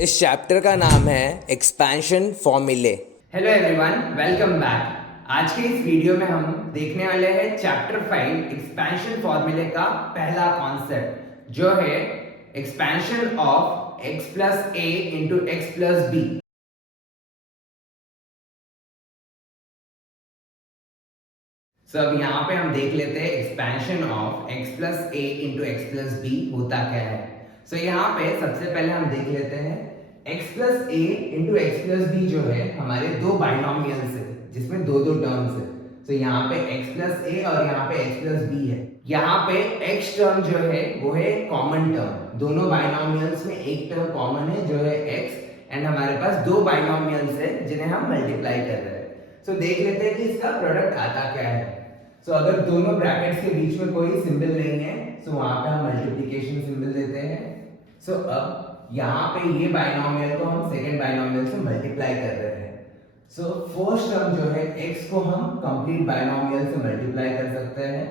इस चैप्टर का नाम है एक्सपेंशन फॉर्मूले। Hello everyone, welcome back. आज के इस वीडियो में हम देखने वाले हैं चैप्टर 5 एक्सपेंशन फॉर्मूले का पहला कॉन्सेप्ट जो है expansion of x plus a into x plus b. So अब यहाँ पे हम देख लेते हैं expansion of x plus a into x plus b होता क्या है। सो यहाँ पे सबसे पहले हम देख लेते हैं x plus a into x plus b जो है हमारे दो बाइनोमियल्स है जिसमें दो दो टर्म्स है। सो यहाँ पे x प्लस ए और यहाँ पे x प्लस बी है। यहाँ पे x टर्म जो है वो है कॉमन टर्म, दोनों बाइनोमियल्स में एक टर्म कॉमन है जो है x एंड हमारे पास दो बाइनोमियल्स है जिन्हें हम मल्टीप्लाई कर रहे हैं। सो देख लेते हैं कि इसका प्रोडक्ट आता क्या है। सो अगर दोनों ब्रैकेट्स के बीच में कोई सिंबल नहीं है सो वहां पे हम मल्टीप्लिकेशन सिंबल देते हैं। सो अब यहाँ पे ये बाइनोमियल को हम सेकंड बाइनोमियल से मल्टीप्लाई कर रहे हैं। सो फर्स्ट टर्म जो है x को हम कंप्लीट बाइनोमियल से मल्टीप्लाई कर सकते हैं।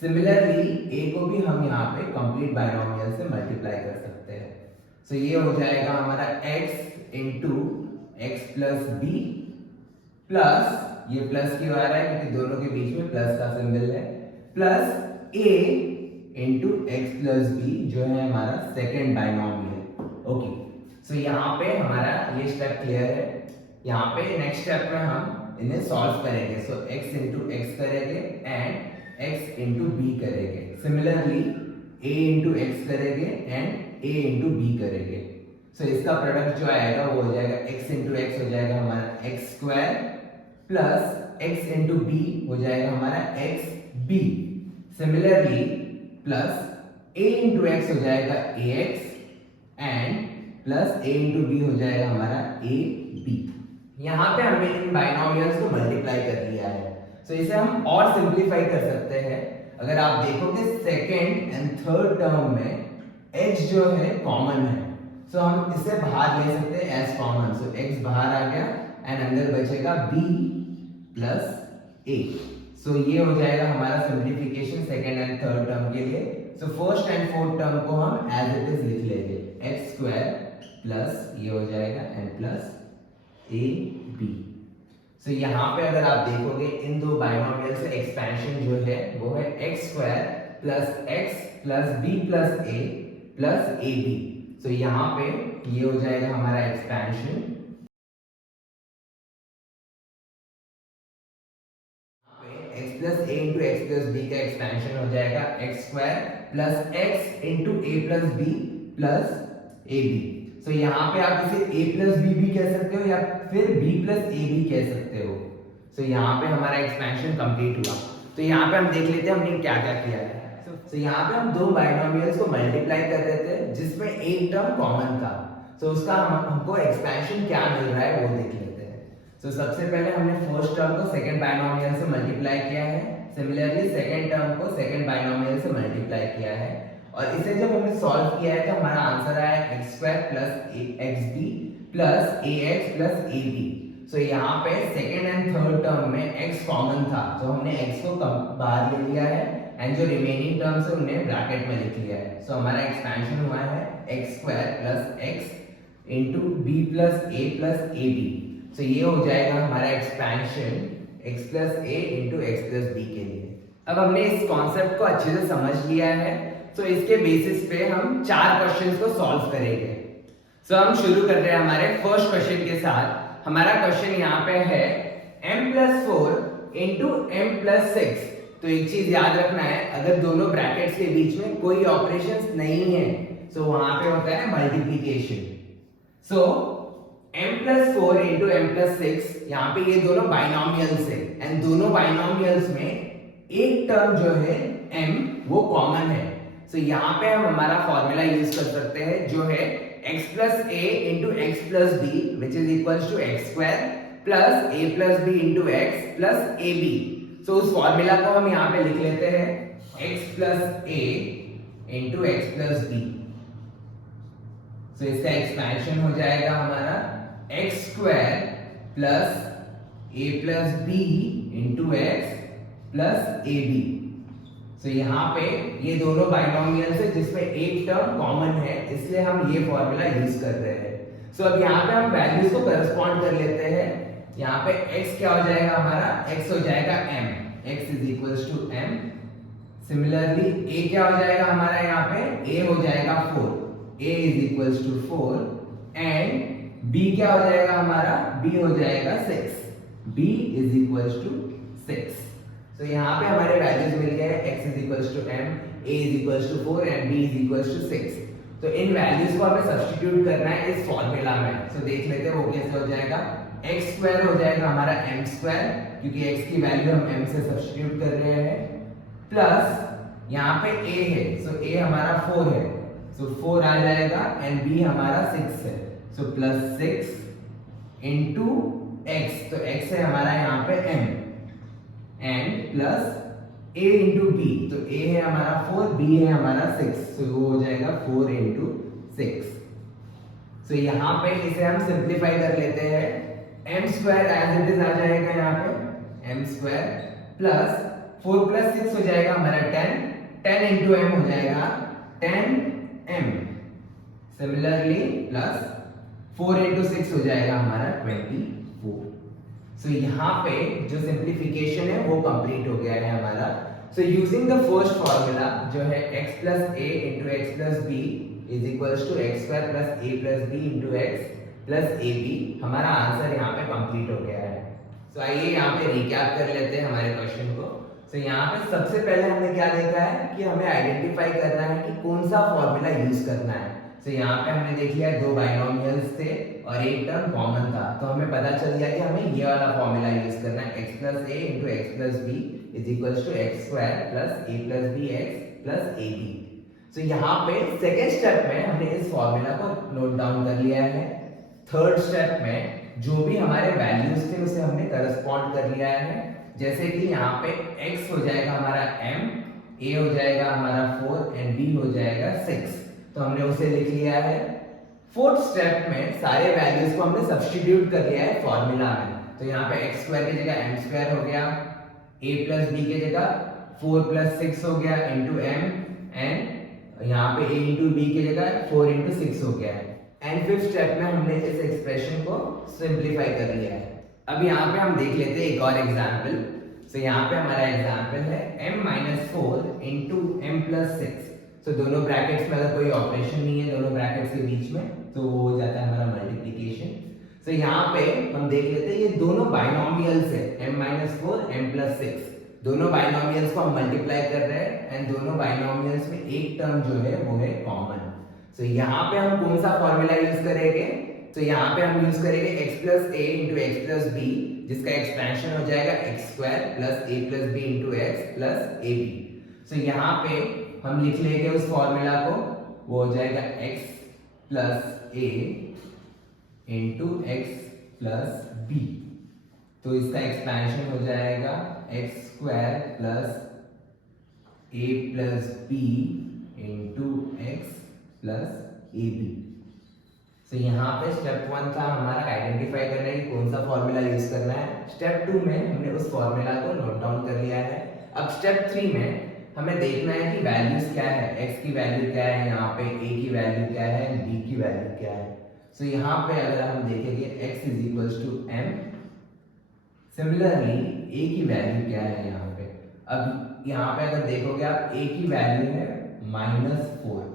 सिमिलरली a को भी हम यहाँ पे कंप्लीट बाइनोमियल से मल्टीप्लाई कर सकते हैं। सो ये हो जाएगा हमारा x into x plus b plus ये प्लस क्यों आ रहा है क्योंकि दोनों के बीच में प्लस का सिंबल है, plus a into x plus b जो है हमारा सेकेंड बाइनोमियल। ओके, सो यहाँ पे हमारा ये स्टेप क्लियर है। यहाँ पे नेक्स्ट स्टेप में हम इन्हें सॉल्व करेंगे। सो x इंटू एक्स करेंगे एंड x इंटू बी करेंगे। सिमिलरली a इंटू एक्स करेंगे एंड a इंटू बी करेंगे। सो इसका प्रोडक्ट जो आएगा वो हो जाएगा x इंटू एक्स हो जाएगा हमारा x square plus x into b हो जाएगा हमारा x b. Similarly plus a into x हो जाएगा ax and plus a into b हो जाएगा हमारा ab। यहाँ पे हमने इन बाइनोमियल्स को मल्टीप्लाई कर लिया है। सो इसे हम और सिंप्लीफाई कर सकते हैं। अगर आप देखोगे सेकेंड एंड थर्ड टर्म में h जो है कॉमन है, सो हम इसे बाहर ले सकते हैं एज कॉमन। सो x बाहर आ गया एंड अंदर बचेगा b प्लस a। सो ये हो जाएगा हमारा simplification second and third term के लिए। So first and fourth term को हम एज इट इज लिख लेंगे, एक्स स्क्वायर प्लस ये हो जाएगा and plus a b. So यहाँ पे अगर आप देखोगे इन दो बाइनोमियल से एक्सपेंशन जो है वो है x square plus x plus b plus a plus a b. So यहाँ पे ये हो जाएगा हमारा expansion. x plus a into x plus b का एक्सपेंशन हो जाएगा x square plus x into a plus b plus a b. So यहाँ पे आप इसे a प्लस बी भी कह सकते हो या फिर b प्लस ए भी कह सकते हो। सो यहाँ पे हमारा एक्सपेंशन कंप्लीट हुआ। तो यहाँ पे हम देख लेते हैं हमने क्या क्या किया है। सो यहाँ पे हम दो बाइनोमियल्स को मल्टीप्लाई कर रहे थे जिसमें एक टर्म कॉमन था। सो उसका हमको एक्सपेंशन क्या मिल रहा है वो देख लेते हैं। सो सबसे पहले हमने फर्स्ट टर्म को सेकंड बाइनोमियल से मल्टीप्लाई किया है। सिमिलरली सेकंड टर्म को सेकंड बाइनोमियल से मल्टीप्लाई किया है और इसे जब हमने सॉल्व किया है तो हमारा आंसर आया x square plus x b plus a x plus a b. So यहाँ पे सेकंड एंड थर्ड टर्म में x कॉमन था तो हमने x को बाहर ले लिया है एंड जो रिमेनिंग टर्म्स है उन्हें ब्रैकेट में लिख लिया है। सो हमारा एक्सपेंशन हुआ है x square plus x into b plus a b. So ये हो जाएगा हमारा expansion x plus a into x plus b के लिए। अब हमने इस कॉन्सेप्ट को अच्छे से समझ लिया है तो इसके बेसिस पे हम चार क्वेश्चंस को सॉल्व करेंगे। सो हम शुरू कर रहे हैं हमारे फर्स्ट क्वेश्चन के साथ। हमारा क्वेश्चन यहाँ पे है m plus four into m plus six. तो एक चीज याद रखना है, अगर दोनों ब्रैकेट्स के बीच में कोई ऑपरेशंस नहीं है तो वहां पे होता है multiplication. So m plus four into m plus six, यहाँ पे ये दोनों बाइनोमियल्स है एंड दोनों बाइनोमियल्स में एक टर्म जो है m वो कॉमन है। सो यहाँ पे हम हमारा फॉर्मूला यूज कर सकते हैं जो है x plus a into x plus b which is equals to x square plus a plus b into x plus a b. So उस फॉर्मूला को हम यहाँ पे लिख लेते हैं x plus a into x plus b. So इसका expansion हो जाएगा हमारा x square plus a plus b into x plus a b. So यहाँ पे ये दोनों बाइनोमियल्स है जिसमें एक टर्म कॉमन है इसलिए हम ये फॉर्मूला यूज कर रहे हैं। सो अब यहाँ पे हम वैल्यूज को करस्पॉन्ड कर लेते हैं। यहाँ पे x क्या हो जाएगा हमारा, x हो जाएगा m, x is equals to m। Similarly a क्या हो जाएगा हमारा, यहाँ पे a हो जाएगा 4, a is equals to 4 and b क्या हो जाएगा हमारा, b हो जाएगा 6, b इज इक्वल्स टू 6। तो यहाँ पे हमारे वैल्यूज मिल गए, x is equals to m, a is equals to 4 and b is equals to 6। तो इन वैल्यूज को हमें सब्स्टिट्यूट करना है इस फॉर्मूला में। तो देख लेते हैं वो कैसे हो जाएगा। x स्क्वायर हो जाएगा हमारा m स्क्वायर, क्योंकि x की वैल्यू हम m से सब्स्टिट्यूट कर रहे हैं, प्लस यहाँ पे a है, सो a हमारा 4 है, सो 4 आ जाएगा एंड b हमारा 6 है, सो प्लस 6 इंटू x, तो x है हमारा यहाँ पे m and plus a into b, तो a है हमारा 4, b है हमारा 6, तो वो हो जाएगा 4 इंटू 6। तो यहाँ पे इसे हम सिंप्लीफाई कर लेते हैं, m square as it is आ जाएगा यहाँ पे m स्क्वायर प्लस 4 प्लस 6 हो जाएगा हमारा 10, 10 इंटू m हो जाएगा 10m। सिमिलरली प्लस 4 इंटू 6 हो जाएगा हमारा 24। सो यहाँ पे जो सिंप्लीफिकेशन है वो कंप्लीट हो गया है हमारा। So using the first formula जो है x plus a into x plus b is equals to x square plus a plus b into x plus a b, हमारा आंसर यहाँ पे कंप्लीट हो गया है। सो आइए यहाँ पे रिकैप कर लेते हैं हमारे क्वेश्चन को। सो यहाँ पे सबसे पहले हमने क्या देखा है कि हमें आइडेंटिफाई करना है कि कौन सा फॉर्मूला यूज करना है। तो यहाँ पे हमने देख लिया दो बाइनोमियल्स थे और एक टर्म कॉमन था, तो हमें पता चल गया कि हमें ये वाला फॉर्मूला यूज करना है, x plus a into x plus b is equals to x square plus a plus b x plus a b. तो यहाँ पे सेकेंड स्टेप में हमने इस फॉर्मूला को नोट डाउन कर लिया है। थर्ड स्टेप में जो भी हमारे वैल्यूज थे उसे हमने करस्पॉन्ड कर लिया है, जैसे कि यहाँ पे x हो जाएगा हमारा m, a हो जाएगा हमारा 4 एंड b हो जाएगा 6, तो हमने उसे लिख लिया है। फोर्थ स्टेप में सारे वैल्यूज को हमने सब्स्टिट्यूट कर लिया है फॉर्मूला में। तो यहाँ पे x स्क्वायर की जगह m स्क्वायर हो गया, a प्लस b की जगह 4 प्लस 6 हो गया इंटू m एंड यहाँ पे a इंटू b की जगह 4 इंटू 6 हो गया। एंड फिफ्थ स्टेप में हमने इस एक्सप्रेशन को सिंप्लीफाई कर लिया है। अब यहाँ पे हम देख लेते हैं एक और एग्जाम्पल। तो यहाँ पे हमारा एग्जाम्पल है m minus 4 into m plus 6। तो दोनों ब्रैकेट्स में अगर कोई ऑपरेशन नहीं है दोनों ब्रैकेट्स के बीच में, तो वो हो जाता है हमारा मल्टीप्लिकेशन। तो यहाँ पे हम देख लेते हैं ये दोनों बाइनोमियल्स है, m माइनस 4 m प्लस 6, दोनों बाइनोमियल्स को हम मल्टीप्लाई कर रहे हैं एंड दोनों बाइनोमियल्स में एक टर्म जो है वो है कॉमन। तो यहाँ पे हम कौन सा फॉर्मूला यूज करेंगे, तो यहाँ पे हम यूज करेंगे x plus a into x plus b, जिसका एक्सपेंशन हो जाएगा x square plus a plus b into x plus a b. तो यहाँ पे हम लिख लेंगे उस फॉर्मूला को, वो हो जाएगा x plus a into x plus b, तो इसका एक्सपेंशन हो जाएगा x square plus a plus b into x plus a b. तो यहाँ पे स्टेप 1 था हमारा आइडेंटिफाई करना है कि कौन सा फॉर्मूला यूज करना है। स्टेप 2 में हमने उस फॉर्मूला को नोट डाउन कर लिया है। अब स्टेप 3 में हमें देखना है कि वैल्यूज क्या है, x की वैल्यू क्या है, यहाँ पे a की वैल्यू क्या है, b की वैल्यू क्या है। तो यहाँ पे अगर हम देखेंगे x is equals to m, similarly a की वैल्यू क्या है यहाँ पे। अब यहाँ पे अगर देखोगे आप a की वैल्यू है -4,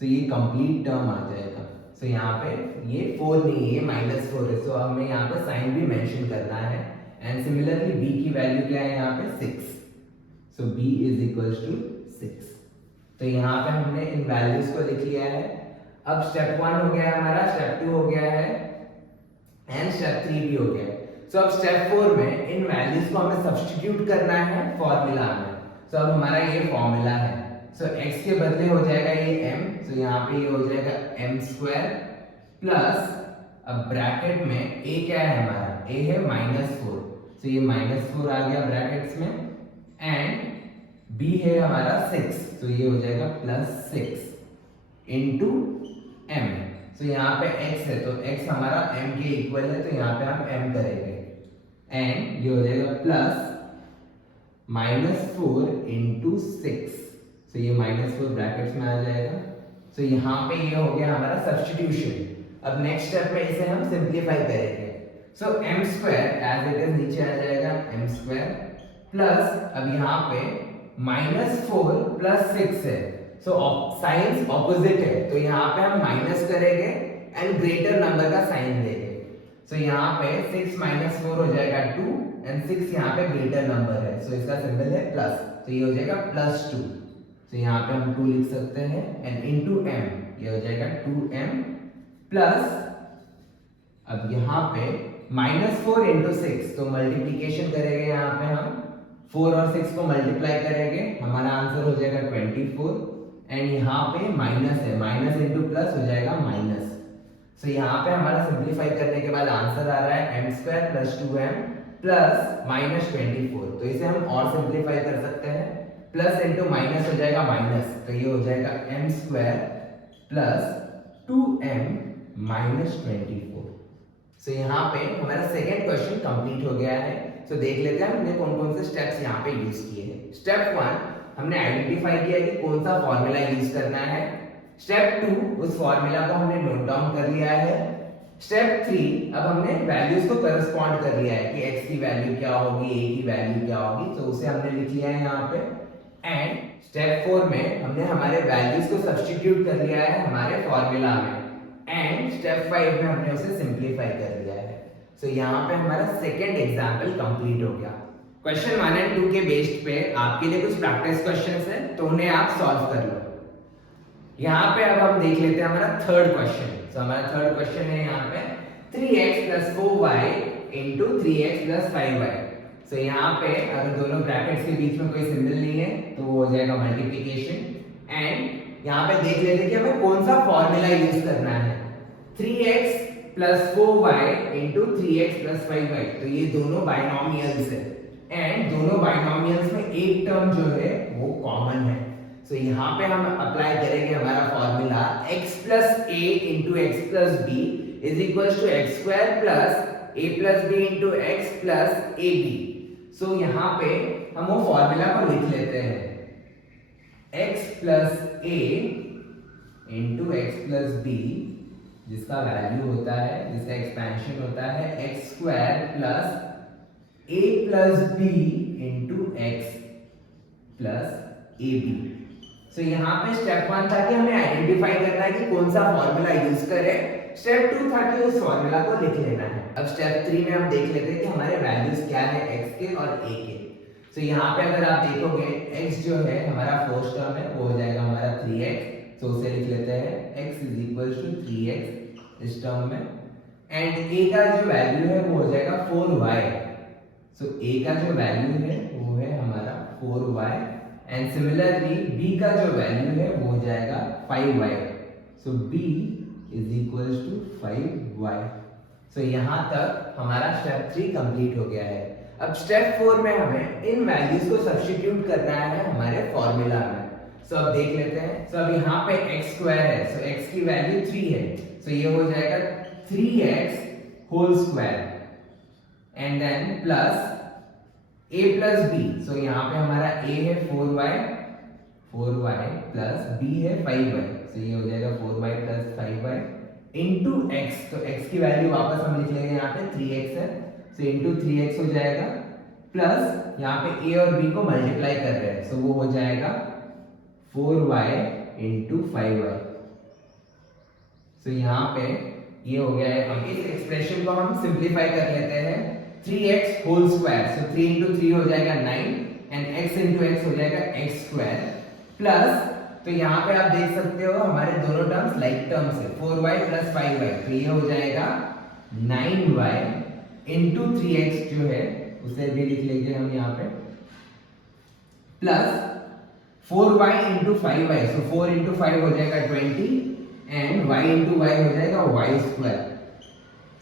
तो ये कंप्लीट टर्म आ जाएगा। तो यहाँ पे ये 4 नहीं है, ये -4 है, तो हमें यहाँ पे साइन भी मेंशन करना है। एंड सिमिलरली b की वैल्यू क्या है यहाँ पे 6, सो b इज इक्वल्स टू 6। तो यहाँ पे हमने इन वैल्यूज को लिख लिया है। अब स्टेप 1 हो गया है हमारा, स्टेप 2 हो गया है एंड स्टेप 3 भी हो गया है। सो अब स्टेप 4 में इन वैल्यूज को हमें सब्स्टिट्यूट करना है फॉर्मूला में। तो अब हमारा ये फॉर्मूला है, सो x के बदले हो जाएगा ये m, तो यहाँ पे ये हो जाएगा m स्क्वायर प्लस, अब ब्रैकेट में a क्या है हमारा, a है -4, तो ये -4 आ गया ब्रैकेट्स में एंड b है हमारा 6, तो ये हो जाएगा +6 इंटू m। तो यहाँ पे x है तो x हमारा m के इक्वल है, तो यहाँ पे हम m करेंगे एंड ये हो जाएगा प्लस -4 इंटू 6, तो ये -4 ब्रैकेट्स में आ जाएगा। तो यहाँ पे ये हो गया हमारा सब्स्टिट्यूशन। अब नेक्स्ट स्टेप में इसे हम सिंप्लीफाई करेंगे। So m square as it is नीचे आ जाएगा m स्क्वायर प्लस अब यहाँ पे -4 प्लस 6 है। सो साइंस ऑपोजिट है तो यहाँ पे हम माइनस करेंगे एंड ग्रेटर नंबर का साइन देंगे। सो यहाँ पे 6 - 4 हो जाएगा 2 एंड 6 यहाँ पे ग्रेटर नंबर है सो इसका सिंबल है प्लस, तो ये हो जाएगा +2। तो यहाँ पे हम 2 लिख सकते हैं एंड इनटू m, ये हो जाएगा 2m प्लस अब यहाँ पे -4 इंटू 6, तो मल्टीप्लीकेशन करेंगे यहाँ पे हम 4 और 6 को मल्टीप्लाई करेंगे, हमारा आंसर हो जाएगा 24 एंड यहाँ पे माइनस है, माइनस इंटू प्लस हो जाएगा माइनस। सो यहाँ पे हमारा सिंप्लीफाई करने के बाद आंसर आ रहा है m square plus 2m plus -24। तो इसे हम और सिंप्लीफाई कर सकते हैं, प्लस इंटू माइनस हो जाएगा माइनस, तो ये हो जाएगा m स्क्वायर प्लस 2m -24। सो यहाँ पे हमारा सेकेंड क्वेश्चन कंप्लीट हो गया है। सो देख लेते हैं हमने कौन कौन से स्टेप्स यहाँ पे यूज किए हैं। स्टेप 1 हमने आइडेंटिफाई किया कि कौन सा फॉर्मूला यूज करना है। स्टेप 2 उस फॉर्मूला को हमने नोट डाउन कर लिया है। स्टेप 3 अब हमने वैल्यूज को करस्पॉन्ड कर लिया है कि x की वैल्यू क्या होगी, a की वैल्यू क्या होगी, तो उसे हमने लिख लिया है यहाँ पे। एंड स्टेप 4 में हमने हमारे वैल्यूज को सब्स्टिट्यूट कर लिया है हमारे फॉर्मूला में एंड स्टेप 5 में हमने उसे सिंप्लीफाई कर लिया है। सो यहाँ पे हमारा सेकेंड एग्जाम्पल कंप्लीट हो गया। क्वेश्चन 1 एंड 2 के बेस्ड पे आपके लिए कुछ प्रैक्टिस क्वेश्चंस है तो उन्हें आप सॉल्व कर लो। यहाँ पे अब हम देख लेते हैं हमारा थर्ड क्वेश्चन। सो हमारा थर्ड क्वेश्चन है यहाँ पे 3x + 4y × 3x + 5y। सो यहाँ पे अगर दोनों ब्रैकेट्स के बीच में कोई सिंबल नहीं है तो वो हो जाएगा मल्टीप्लिकेशन। एंड यहाँ पे देख लेते हैं कि हमें कौन सा फॉर्मूला यूज करना है। 3x + 4y × 3x + 5y, तो ये दोनों बाइनोमियल्स है एंड दोनों बाइनोमियल्स में एक टर्म जो है वो कॉमन है। सो यहाँ पे हम अप्लाई करेंगे हमारा formula x + a × x + b = x² + a + b × x + ab। सो यहाँ पे हम वो फॉर्मूला को लिख लेते हैं x + a × x + b, जिसका वैल्यू होता है, जिसका एक्सपेंशन होता है x² + a + b × x + ab। सो यहाँ पे स्टेप 1 था कि हमें आइडेंटिफाई करना है कि कौन सा फॉर्मूला यूज करें। स्टेप 2 था कि उस फॉर्मूला को लिख लेना है। अब स्टेप 3 में हम देख लेते हैं कि हमारे वैल्यूज क्या है x के और a के। सो यहाँ पे अगर आप देखोगे x जो है हमारा फर्स्ट टर्म है वो हो जाएगा हमारा 3x, तो उसे लिख लेते हैं x = 3x इस टर्म में। एंड a का जो वैल्यू है वो हो जाएगा 4y। सो a का जो वैल्यू है वो है हमारा 4y एंड सिमिलरली b का जो वैल्यू है वो हो जाएगा 5y। सो b = 5y। सो यहाँ तक हमारा स्टेप 3 कंप्लीट हो गया है। अब स्टेप 4 में हमें इन वैल्यूज को सब्स्टिट्यूट करना है हमारे फॉर्मूला में। सो अब देख लेते हैं। सो अब यहाँ पे x² है, सो x की वैल्यू 3 है, सो ये हो जाएगा 3x² and then plus a + b। So यहाँ पे हमारा a है 4y प्लस b है 5y, सो ये हो जाएगा 4y + 5y इंटू x। तो x की वैल्यू वापस हम लिख लेंगे, यहाँ पे 3x है, सो इंटू 3x हो जाएगा प्लस यहाँ पे a और b को मल्टीप्लाई कर रहे हैं, सो वो हो जाएगा 4y × 5y। सो यहाँ पे ये हो गया है। अब इस एक्सप्रेशन को हम सिंप्लीफाई कर लेते हैं 3x² सो 3 × 3 हो जाएगा 9 एंड x × x हो जाएगा x² प्लस, तो यहाँ पे आप देख सकते हो हमारे दोनों टर्म्स लाइक टर्म्स है 4y + 5y, तो ये हो जाएगा 9y × 3x जो है उसे भी लिख लेंगे हम यहाँ पे प्लस 4y × 5y, सो 4 × 5 हो जाएगा 20 एंड y × y हो जाएगा y²।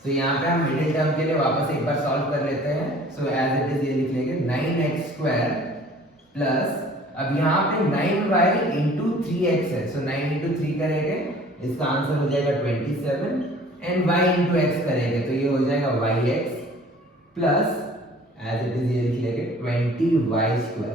सो यहाँ पे हम मिडिल टर्म के लिए वापस एक बार सॉल्व कर लेते हैं। सो एज इट इज ये लिख लेंगे 9x² प्लस अब यहाँ पे 9y × 3x है, सो 9 × 3 करेंगे, इसका आंसर हो जाएगा 27 एंड y × x करेंगे तो ये हो जाएगा yx plus as it is ये लिख लेंगे 20y²।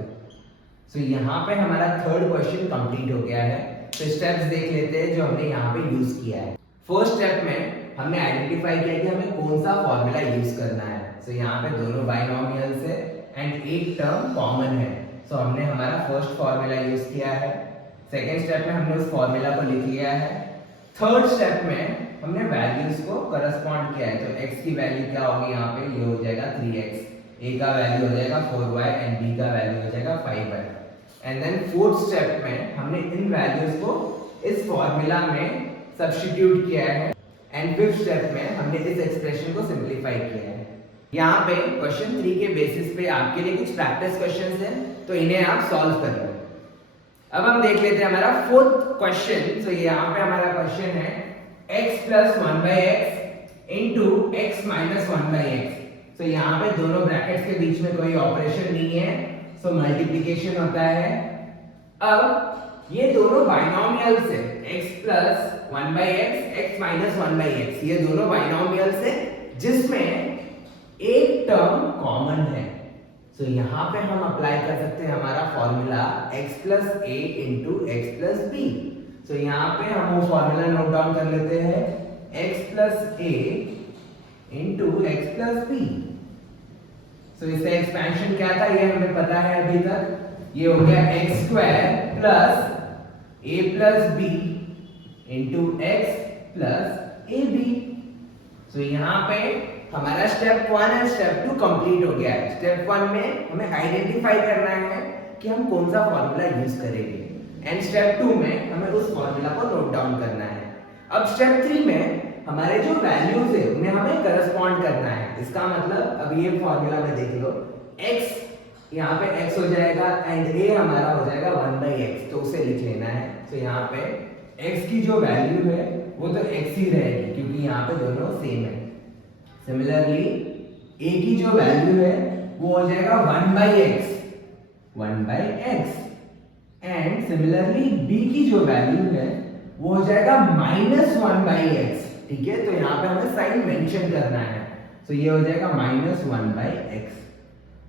सो यहाँ पे हमारा थर्ड क्वेश्चन कंप्लीट हो गया है। तो स्टेप्स देख लेते हैं जो हमने यहाँ पे यूज किया है। फर्स्ट स्टेप में हमने आइडेंटिफाई किया कि हमें कौन सा फॉर्मूला यूज करना है। सो यहाँ पे दोनों बाइनोमियल्स है एंड एक टर्म कॉमन है। सो हमने हमारा फर्स्ट फॉर्मूला यूज किया है। सेकेंड स्टेप में हमने उस फॉर्मूला को लिख लिया है। थर्ड स्टेप में हमने वैल्यूज को करस्पॉन्ड किया है। तो x की वैल्यू क्या होगी यहाँ पे, ये हो जाएगा 3x, a का वैल्यू हो जाएगा 4y एंड b का वैल्यू हो जाएगा 5y। And then fourth step में हमने इन वैल्यूज को इस फॉर्मूला में सब्स्टिट्यूट किया है एंड फिफ्थ स्टेप में हमने इस एक्सप्रेशन को सिंपलीफाई किया है। यहाँ पे क्वेश्चन 3 के बेसिस पे आपके लिए कुछ प्रैक्टिस क्वेश्चंस हैं, तो इन्हें आप सॉल्व कर लो। अब हम देख लेते हैं हमारा फोर्थ क्वेश्चन। तो यहाँ पे हमारा क्वेश्चन है x plus 1 by x into x minus 1 by x। तो यहाँ पे दोनों ब्रैकेट्स के बीच में कोई ऑपरेशन नहीं है, सो मल्टीप्लिकेशन होता है। अब ये दोनों बाइनोमियल्स है, x plus 1 by x, x minus 1 by x, ये दोनों बाइनोमियल्स है जिसमें एक टर्म कॉमन है। तो यहाँ पे हम अप्लाई कर सकते हैं हमारा formula x plus a into x plus b। तो यहाँ पे हम वो फॉर्मूला नोट डाउन कर लेते हैं, x plus a into x plus b। तो इसका एक्सपेंशन क्या था ये हमें पता है अभी तक, ये हो गया x square plus a plus b into x plus ab। तो यहाँ पे हमारा स्टेप 1 और स्टेप 2 कंप्लीट हो गया है। स्टेप 1 में हमें आइडेंटिफाई करना है कि हम कौन सा फॉर्मूला यूज करेंगे एंड स्टेप 2 में हमें उस फॉर्मूला को नोट डाउन करना है। अब स्टेप 3 में हमारे जो वैल्यूज है उन्हें हमें करस्पॉन्ड करना है। इसका मतलब अब ये फॉर्मूला में देख लो, x यहाँ पे x हो जाएगा एंड a हमारा हो जाएगा 1 by x, तो उसे लिख लेना है। तो यहाँ पे x की जो वैल्यू है वो तो x ही रहेगी क्योंकि यहाँ पे दोनों सेम है। सिमिलरली a की जो वैल्यू है वो हो जाएगा 1 by x, 1 by x and similarly b की जो वैल्यू है वो हो जाएगा -1 by x। ठीक है, तो यहाँ पे हमें साइन मेंशन करना है, तो ये हो जाएगा -1 by x।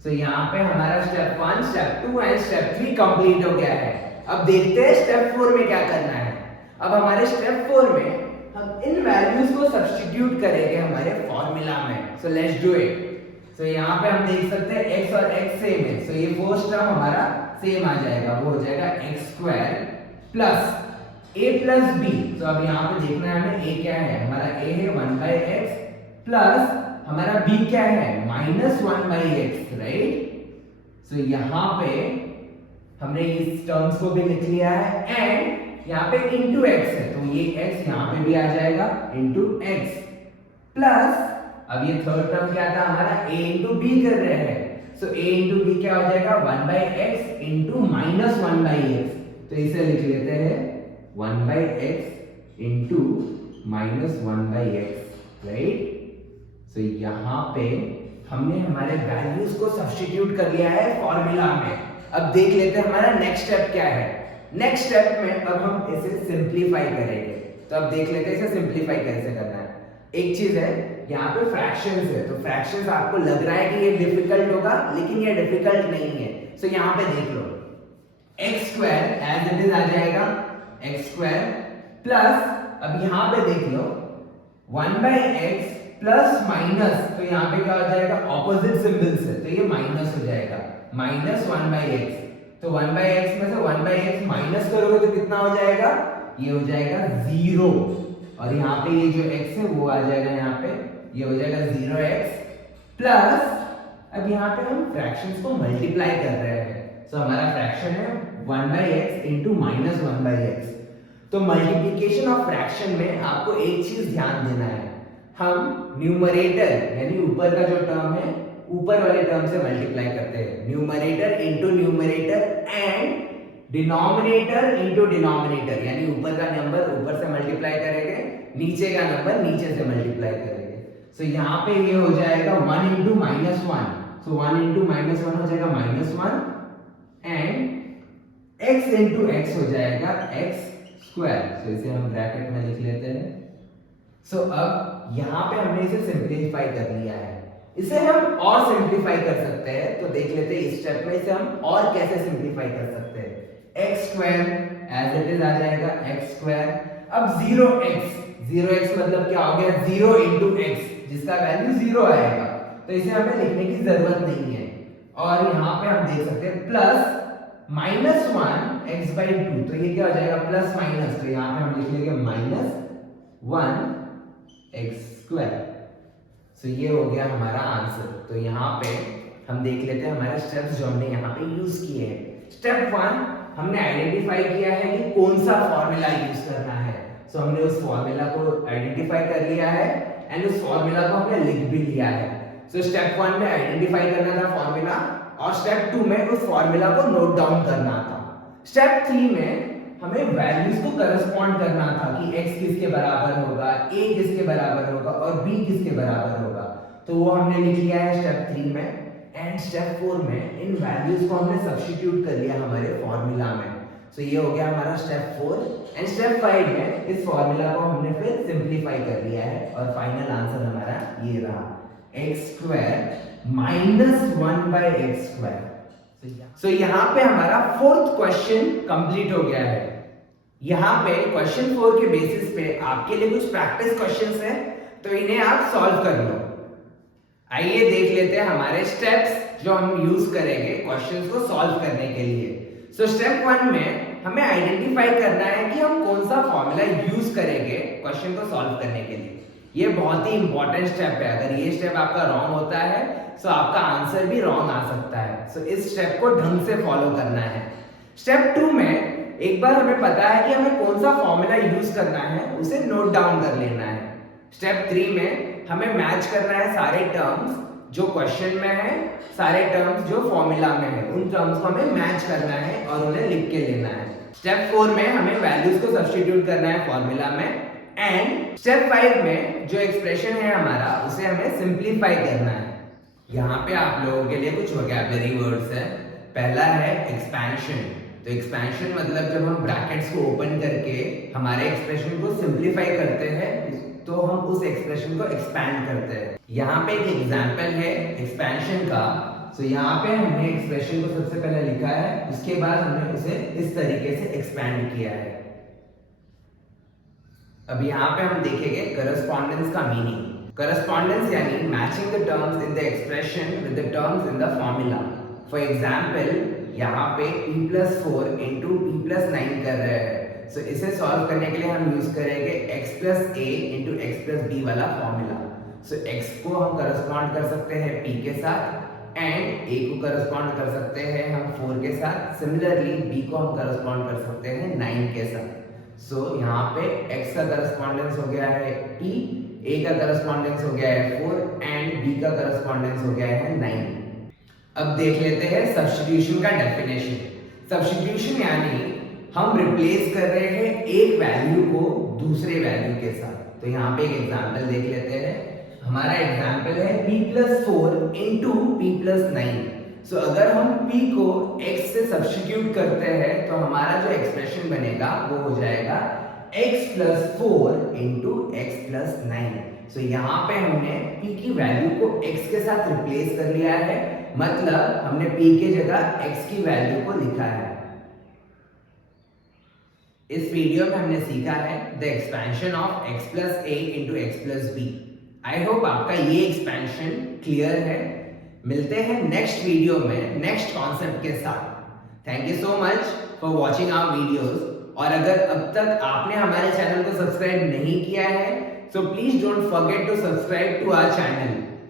तो यहाँ पे हमारा step 1, step 2 and step 3 complete हो गया है। अब देखते हैं स्टेप 4 में क्या करना है। अब हमारे स्टेप 4 में हम इन वैल्यूज को सब्स्टिट्यूट करेंगे हमारे फॉर्मूला में। So let's do it. तो यहाँ पे हम देख सकते हैं x और x सेम है, सो ये फर्स्ट टर्म हमारा सेम आ जाएगा, वो हो जाएगा x square plus a plus b। तो अब यहाँ पे देखना है हमें a क्या है, हमारा a है 1 by x प्लस हमारा b क्या है -1 by x, राइट। सो यहाँ पे हमने इस टर्म्स को भी लिख लिया है एंड यहाँ पे इंटू x है, तो ये x यहाँ पे भी आ जाएगा इंटू x प्लस अब ये थर्ड टर्म क्या था हमारा a इंटू b कर रहे हैं, सो a इंटू b क्या हो जाएगा 1 by x into -1 by x। तो इसे लिख लेते हैं 1 by x into -1 by x, right. सो यहाँ पे हमने हमारे वैल्यूज को सब्स्टिट्यूट कर लिया है फॉर्मूला में। अब देख लेते हैं हमारा नेक्स्ट स्टेप क्या है। नेक्स्ट स्टेप में अब हम इसे सिंपलीफाई करेंगे। तो अब देख लेते हैं इसे सिंपलीफाई कैसे करना है। एक चीज है, यहाँ पे फ्रैक्शंस है, तो फ्रैक्शंस आपको लग रहा है कि ये डिफिकल्ट होगा, लेकिन ये डिफिकल्ट नहीं है। सो यहाँ पे देख लो, x square as it is आ जाएगा x स्क्वायर प्लस अब यहाँ पे देख लो 1 by x प्लस माइनस, तो यहाँ पे क्या हो जाएगा ऑपोजिट सिंबल्स है, तो ये माइनस हो जाएगा -1 by x। तो 1 by x में से 1 by x माइनस करोगे तो कितना हो जाएगा, ये हो जाएगा 0 और यहाँ पे ये जो x है वो आ जाएगा, यहाँ पे ये हो जाएगा 0x प्लस अब यहाँ पे हम फ्रैक्शंस को मल्टीप्लाई कर रहे हैं। तो हमारा फ्रैक्शन है 1 by x into -1 by x। तो मल्टीप्लिकेशन ऑफ फ्रैक्शन में आपको एक चीज ध्यान देना है, हम न्यूमरेटर यानी ऊपर का जो टर्म है ऊपर वाले टर्म से मल्टीप्लाई करते हैं, numerator into numerator and denominator into denominator, यानी ऊपर का नंबर ऊपर से मल्टीप्लाई करेंगे, नीचे का नंबर नीचे से मल्टीप्लाई करेंगे। सो यहाँ पे ये हो जाएगा 1 इंटू -1, सो 1 इंटू -1 हो जाएगा -1 एंड x इंटू x हो जाएगा x स्क्वायर। सो इसे हम ब्रैकेट में लिख लेते हैं। सो अब यहाँ पे हमने इसे सिंपलीफाई कर लिया है, इसे हम और सिंपलीफाई कर सकते हैं। तो देख लेते हैं इस स्टेप में इसे हम और कैसे सिंपलीफाई कर सकते हैं। x square as it is आ जाएगा x स्क्वायर, अब 0x 0x मतलब क्या हो गया 0 into x जिसका वैल्यू 0 आएगा, तो इसे हमें लिखने की जरूरत नहीं है। और यहाँ पे हम देख सकते हैं प्लस -1 x/2, तो ये क्या हो जाएगा प्लस माइनस, तो यहाँ पे हम लिख लेंगे -1 x²। तो ये हो गया हमारा आंसर। तो यहाँ पे हम देख लेते हैं हमारे स्टेप्स जो हमने यहाँ पे यूज किए हैं। स्टेप 1 हमने आइडेंटिफाई किया है कि कौन सा फॉर्मूला यूज करना है। सो हमने उस फॉर्मूला को आइडेंटिफाई कर लिया है एंड उस फॉर्मूला को हमने लिख भी लिया है। सो स्टेप 1 में आइडेंटिफाई करना था फॉर्मूला, और स्टेप 2 में उस फॉर्मूला को नोट डाउन करना था। स्टेप 3 में हमें वैल्यूज को करस्पॉन्ड करना था कि x किसके बराबर होगा, a किसके बराबर होगा और b किसके बराबर होगा, तो वो हमने लिख लिया है स्टेप 3 में। एंड स्टेप 4 में इन वैल्यूज को हमने सब्स्टिट्यूट कर लिया हमारे फॉर्मूला में। सो ये हो गया हमारा स्टेप 4। एंड स्टेप 5 में इस फॉर्मूला को हमने फिर सिंपलीफाई कर लिया है और फाइनल आंसर हमारा ये रहा x² -1/x²। सो यहाँ पे हमारा फोर्थ क्वेश्चन कंप्लीट हो गया है। यहाँ पे क्वेश्चन 4 के बेसिस पे आपके लिए कुछ प्रैक्टिस क्वेश्चंस हैं, तो इन्हें आप सॉल्व कर लो। आइए देख लेते हैं हमारे स्टेप्स जो हम यूज करेंगे क्वेश्चंस को सॉल्व करने के लिए। सो स्टेप 1 में हमें आइडेंटिफाई करना है कि हम कौन सा फॉर्मूला यूज करेंगे क्वेश्चन को सॉल्व करने के लिए। ये बहुत ही इंपॉर्टेंट स्टेप है, अगर ये स्टेप आपका रॉन्ग होता है तो आपका आंसर भी रॉन्ग आ सकता है। सो इस स्टेप को ढंग से फॉलो करना है। स्टेप 2 में एक बार हमें पता है कि हमें कौन सा फॉर्मूला यूज करना है, उसे नोट डाउन कर लेना है। स्टेप 3 में हमें मैच करना है सारे टर्म्स जो क्वेश्चन में है, सारे टर्म्स जो फॉर्मूला में है, उन टर्म्स को हमें मैच करना है और उन्हें लिख के लेना है। स्टेप 4 में हमें वैल्यूज को सब्स्टिट्यूट करना है फॉर्मूला में। एंड स्टेप 5 में जो एक्सप्रेशन है हमारा उसे हमें सिंपलीफाई करना है। यहाँ पे आप लोगों के लिए कुछ वोकैबुलरी वर्ड्स है। पहला है एक्सपेंशन। तो एक्सपेंशन मतलब जब हम ब्रैकेट्स को ओपन करके हमारे एक्सप्रेशन को सिंपलीफाई करते हैं तो हम उस एक्सप्रेशन को एक्सपैंड करते हैं। यहाँ पे एक एग्जांपल है एक्सपेंशन का। सो यहाँ पे हमने एक्सप्रेशन को सबसे पहले लिखा है, उसके बाद हमने उसे इस तरीके से एक्सपैंड किया है। अब यहाँ पे हम देखेंगे करस्पॉन्डेंस का मीनिंग। करस्पॉन्डेंस यानी matching the terms in the expression with the terms in the formula. For example यहाँ पे p+4 into p+9 कर रहे हैं, सो इसे सॉल्व करने के लिए हम यूज करेंगे x+a into x+b वाला फॉर्मूला। सो x को हम करस्पॉन्ड कर सकते हैं p के साथ एंड a को करस्पॉन्ड कर सकते हैं हम 4 के साथ। सिमिलरली b को हम करस्पॉन्ड कर सकते हैं 9 के साथ। सो यहाँ पे x का करस्पॉन्डेंस हो गया है p, a का करस्पॉन्डेंस हो गया है 4 एंड b का करस्पॉन्डेंस हो गया है 9। अब देख लेते हैं सब्स्टिट्यूशन का डेफिनेशन। सब्स्टिट्यूशन यानी हम रिप्लेस कर रहे हैं एक वैल्यू को दूसरे वैल्यू के साथ। तो यहाँ पे एक एग्जांपल देख लेते हैं। हमारा एग्जांपल है p+4 into p+9। सो अगर हम p को x से सब्स्टिट्यूट करते हैं तो हमारा जो एक्सप्रेशन बनेगा वो हो जाएगा x+4 into x+9। सो यहाँ पे हमने p की वैल्यू को x के साथ रिप्लेस कर लिया है, मतलब हमने p के जगह x की वैल्यू को लिखा है। इस वीडियो में हमने सीखा है the expansion of x+a into x+b। I hope आपका ये एक्सपेंशन क्लियर है। मिलते हैं नेक्स्ट वीडियो में नेक्स्ट कॉन्सेप्ट के साथ। Thank you so much for watching our videos. और अगर अब तक आपने हमारे चैनल को सब्सक्राइब नहीं किया है, so please don't forget to subscribe to our channel.